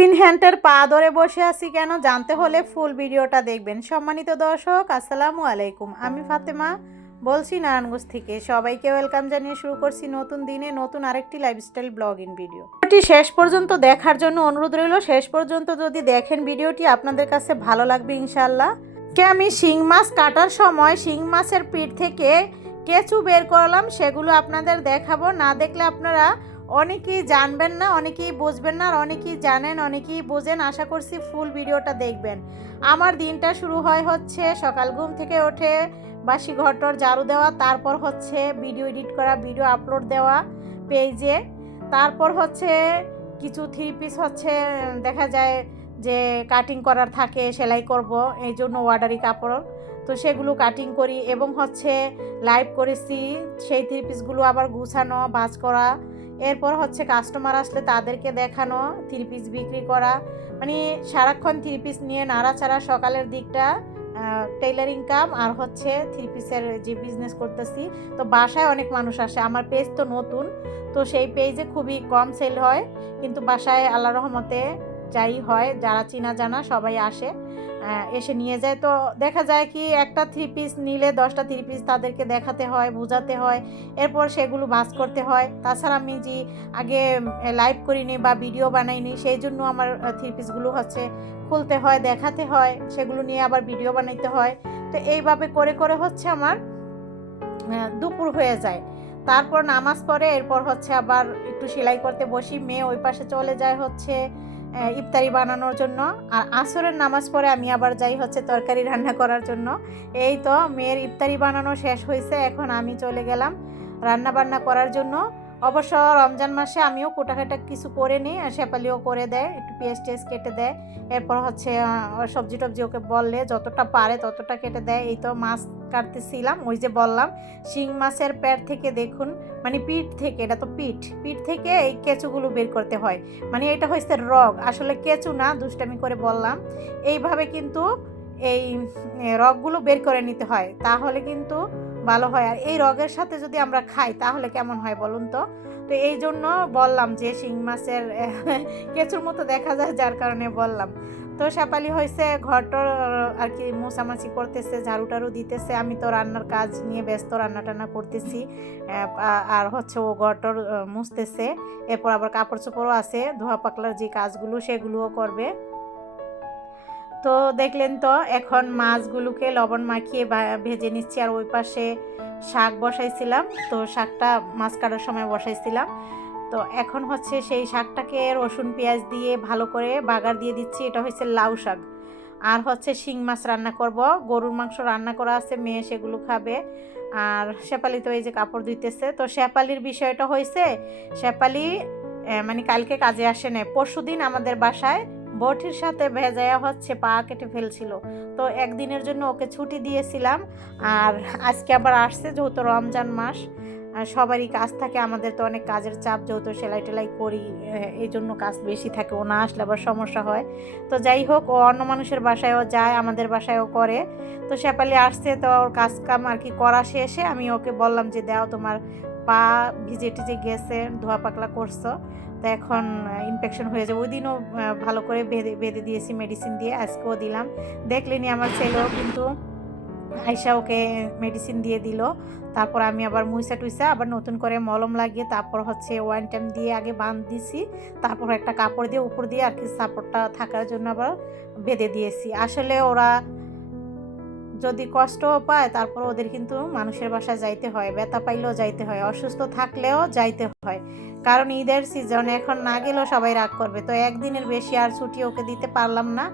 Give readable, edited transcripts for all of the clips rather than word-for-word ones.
Spin হ্যান্ডের পা ধরে বসে আছি কেন জানতে হলে ফুল ভিডিওটা দেখবেন। সম্মানিত দর্শক, আসসালামু আলাইকুম। আমি ফাতেমা বলছি নারায়ণগঞ্জ থেকে। সবাইকে ওয়েলকাম জানিয়ে শুরু করছি নতুন দিনে নতুন আরেকটি লাইফস্টাইল ব্লগিং ভিডিও। ভিডিওটি শেষ পর্যন্ত দেখার জন্য অনুরোধ রইল। শেষ পর্যন্ত যদি দেখেন ভিডিওটি আপনাদের কাছে ভালো লাগবে ইনশাআল্লাহ। আমি শিং মাছ কাটার সময় শিং মাছের পিঠ থেকে কেঁচু বের করলাম, সেগুলো আপনাদের দেখাবো। না দেখলে আপনারা অনেকেই জানবেন না, অনেকেই বুঝবেন না, আর অনেকেই জানেন, অনেকেই বোঝেন। আশা করছি ফুল ভিডিওটা দেখবেন। আমার দিনটা শুরু হচ্ছে সকাল ঘুম থেকে উঠে বাসি ঘরটর ঝাড়ু দেওয়া, তারপর হচ্ছে ভিডিও এডিট করা, ভিডিও আপলোড দেওয়া পেজে, তারপর হচ্ছে কিছু থ্রি পিস হচ্ছে দেখা যায় যে কাটিং করার থাকে, সেলাই করব, এই জন্য অর্ডারি কাপড়, তো সেগুলো কাটিং করি এবং হচ্ছে লাইভ করেছি, সেই থ্রি পিসগুলো আবার গুছানো ভাঁজ করা, এরপর হচ্ছে কাস্টমার আসলে তাদেরকে দেখানো, থ্রি পিস বিক্রি করা, মানে সারাক্ষণ থ্রি পিস নিয়ে নাড়াচাড়া। সকালের দিকটা টেইলারিং কাম আর হচ্ছে থ্রি পিসের যে বিজনেস করতেছি। তো বাসায় অনেক মানুষ আসে, আমার পেজ তো নতুন, তো সেই পেজে খুবই কম সেল হয়, কিন্তু বাসায় আল্লাহর রহমতে যাই হয়, যারা চেনা জানা সবাই আসে, এসে নিয়ে যায়। তো দেখা যায় কি একটা থ্রি পিস নিলে 10টা থ্রি পিস তাদেরকে দেখাতে হয়, বোঝাতে হয়, এরপর সেগুলো ভাঁজ করতে হয়। তাছাড়া আমি যে আগে লাইভ করিনি বা ভিডিও বানাইনি, সেই জন্য আমার থ্রি পিসগুলো হচ্ছে খুলতে হয়, দেখাতে হয়, সেগুলো নিয়ে আবার ভিডিও বানাইতে হয়। তো এইভাবে করে করে হচ্ছে আমার দুপুর হয়ে যায়। তারপর নামাজ পড়ে এরপর হচ্ছে আবার একটু সেলাই করতে বসি। মেয়ে ওই পাশে চলে যায় হচ্ছে ইফতারি বানানোর জন্য, আর আসরের নামাজ পড়ে আমি আবার যাই হচ্ছে তরকারি রান্না করার জন্য। এই তো মেয়ের ইফতারি বানানো শেষ হয়েছে, এখন আমি চলে গেলাম রান্না বান্না করার জন্য। অবশ্য রমজান মাসে আমিও কোটাকাটা কিছু করে নিই, আর শেপালিও করে দেয়, একটু পেঁয়াজ টেস্ট কেটে দেয়, এরপর হচ্ছে সবজি টবজি ওকে বললে যতটা পারে ততটা কেটে দেয়। এই তো মাছ কাটতেছিলাম, ওই যে বললাম শিং মাছের পেট থেকে দেখুন, মানে পিঠ থেকে, এটা তো পিঠ থেকে এই কেঁচুগুলো বের করতে হয়, মানে এটা হচ্ছে রগ, আসলে কেঁচু না, দুষ্টামি করে বললাম। এইভাবে কিন্তু এই রগগুলো বের করে নিতে হয়, তাহলে কিন্তু ভালো হয়। আর এই রগের সাথে যদি আমরা খাই তাহলে কেমন হয় বলুন তো। তো এই জন্য বললাম যে শিং মাছের কেঁচুর মতো দেখা যায়, যার কারণে বললাম। তো শেফালি হয়েছে ঘরটর আর কি মোছামাছি করতেছে, ঝাড়ু টাড়ু দিতেছে, আমি তো রান্নার কাজ নিয়ে ব্যস্ত, রান্না টান্না করতেছি, আর হচ্ছে ও ঘরটর মুছতেছে, এরপর আবার কাপড় চোপড়ও আছে, ধোয়া পাকলার যে কাজগুলো সেগুলোও করবে। তো দেখলেন তো এখন মাছগুলোকে লবণ মাখিয়ে ভেজে নিচ্ছি, আর ওই পাশে শাক বসাইছিলাম, তো শাকটা মাছ কাটার সময় বসাইছিলাম। তো এখন হচ্ছে সেই শাকটাকে রসুন পেঁয়াজ দিয়ে ভালো করে বাগার দিয়ে দিচ্ছি। এটা হচ্ছে লাউ শাক, আর হচ্ছে শিং মাছ রান্না করব, গরুর মাংস রান্না করা আছে, মেয়ে সেগুলো খাবে। আর শেফালি তো এই যে কাপড় ধুইতেছে। তো শেফালির বিষয়টা হয়েছে, শেফালি মানে কালকে কাজে আসে না, পরশুদিন আমাদের বাসায় বটির সাথে ভেজায়া হচ্ছে পা কেটে ফেলছিল, তো একদিনের জন্য ওকে ছুটি দিয়েছিলাম। আর আজকে আবার আসছে, যেহেতু রমজান মাস, সবারই কাজ থাকে, আমাদের তো অনেক কাজের চাপ, যেহেতু সেলাই টেলাই করি, এই জন্য কাজ বেশি থাকে, ও না আসলে আবার সমস্যা হয়। তো যাই হোক, ও অন্য মানুষের বাসায়ও যায়, আমাদের বাসায়ও করে। তো শেফালি আসছে, তো ওর কাজ কাম আর কি করা শেষে আমি ওকে বললাম যে দাও, তোমার পা ভিজে টিজে গেছে, ধোয়া পাকলা করছো, তো এখন ইনফেকশন হয়ে যাবে। ওই দিনও ভালো করে বেঁধে দিয়েছি মেডিসিন দিয়ে, আজকেও দিলাম। দেখলেনি আমার ছেলেও কিন্তু আয়শা ওকে মেডিসিন দিয়ে দিল। তারপর আমি আবার মুইসা টুইসা আবার নতুন করে মলম লাগিয়ে তারপর হচ্ছে ওয়ান টাইম দিয়ে আগে বাঁধ দিছি, তারপর একটা কাপড় দিয়ে উপর দিয়ে আর কি সাপোর্টটা থাকার জন্য আবার বেঁধে দিয়েছি। আসলে ওরা যদি কষ্টও পায়, তারপর ওদের কিন্তু মানুষের বাসায় যাইতে হয়, ব্যথা পাইলেও যাইতে হয়, অসুস্থ থাকলেও যাইতে হয়, কারণ ঈদের সিজন, এখন না গেলেও সবাই রাগ করবে। তো একদিনের বেশি আর ছুটি ওকে দিতে পারলাম না,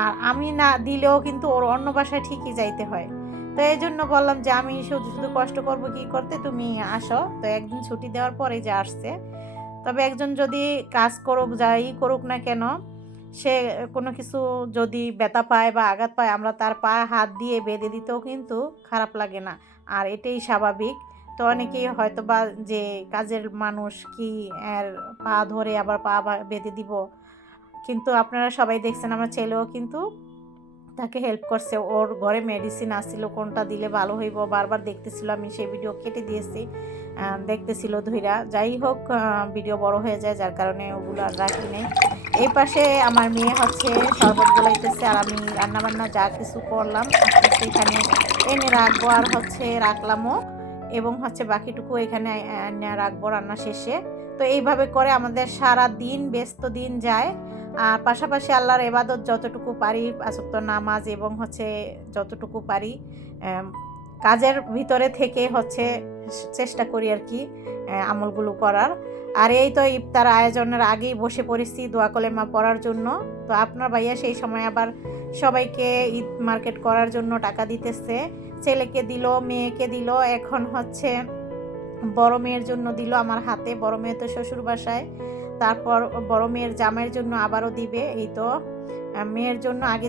আর আমি না দিলেও কিন্তু ওর অন্য বাসায় ঠিকই যাইতে হয়। তো এই জন্য বললাম যে আমি শুধু শুধু কষ্ট করব কি করতে, তুমি আসো। তো একদিন ছুটি দেওয়ার পরে যে আসছে। তবে একজন যদি কাজ করুক, যাই করুক না কেন, সে কোনো কিছু যদি ব্যথা পায় বা আঘাত পায়, আমরা তার পায়ে হাত দিয়ে বেঁধে দিতেও কিন্তু খারাপ লাগে না, আর এটাই স্বাভাবিক। তো অনেকেই হয়তো বা যে কাজের মানুষ কি এর পা ধরে আবার পা বেঁধে দিব, কিন্তু আপনারা সবাই দেখছেন আমার ছেলেও কিন্তু তাকে হেল্প করছে, ওর ঘরে মেডিসিন আসছিল, কোনটা দিলে ভালো হইব বারবার দেখতেছিল, আমি সেই ভিডিও কেটে দিয়েছি, দেখতেছিল ধইরা। যাই হোক, ভিডিও বড় হয়ে যায়, যার কারণে ওগুলো আর রাখি নেই। এই পাশে আমার মেয়ে হচ্ছে শরবত গোলাইতেছে, আর আমি রান্নাবান্না যা কিছু করলাম আস্তে আস্তে এখানে এনে রাখবো, আর হচ্ছে রাখলামও, এবং হচ্ছে বাকিটুকু এখানে রাখবো রান্না শেষে। তো এইভাবে করে আমাদের সারা দিন ব্যস্ত দিন যায়। আর পাশাপাশি আল্লাহর ইবাদত যতটুকু পারি, পাঁচ ওয়াক্ত নামাজ এবং হচ্ছে যতটুকু পারি কাজের ভিতরে থেকে হচ্ছে চেষ্টা করি আর কি আমলগুলো করার। আর এই তো ইফতার আয়োজনের আগেই বসে পড়েছি দোয়া কলেমা পড়ার জন্য। তো আপনার ভাইয়া সেই সময় আবার সবাইকে ঈদ মার্কেট করার জন্য টাকা দিতেছে, ছেলেকে দিল, মেয়েকে দিল, এখন হচ্ছে বড় মেয়ের জন্য দিল আমার হাতে। বড় মেয়ে তো শ্বশুর বাসায়, তারপর বড় মেয়ের জামাইয়ের জন্য আবারও দিবে। এই তো মেয়ের জন্য আগে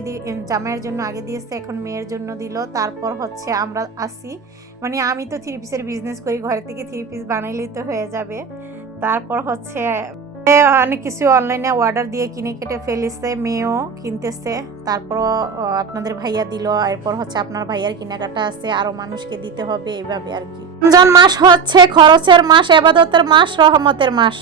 জামাইয়ের জন্য আগে দিয়েছে, এখন মেয়ের জন্য দিল। তারপর হচ্ছে আমরা আসি, মানে আমি তো থ্রি পিসের বিজনেস করি, ঘরে থেকে থ্রি পিস বানাইলেই তো হয়ে যাবে। তারপর হচ্ছে অনেক কিছু অনলাইনে অর্ডার দিয়ে কিনে কেটে ফেলেছে, মেয়েও কিনতেছে। তারপর আপনাদের ভাইয়া দিল, এরপর হচ্ছে আপনার ভাইয়ার কেনাকাটা আছে, আরো মানুষকে দিতে হবে, এইভাবে আর কি। রমজান মাস হচ্ছে খরচের মাস, ইবাদতের মাস, রহমতের মাস।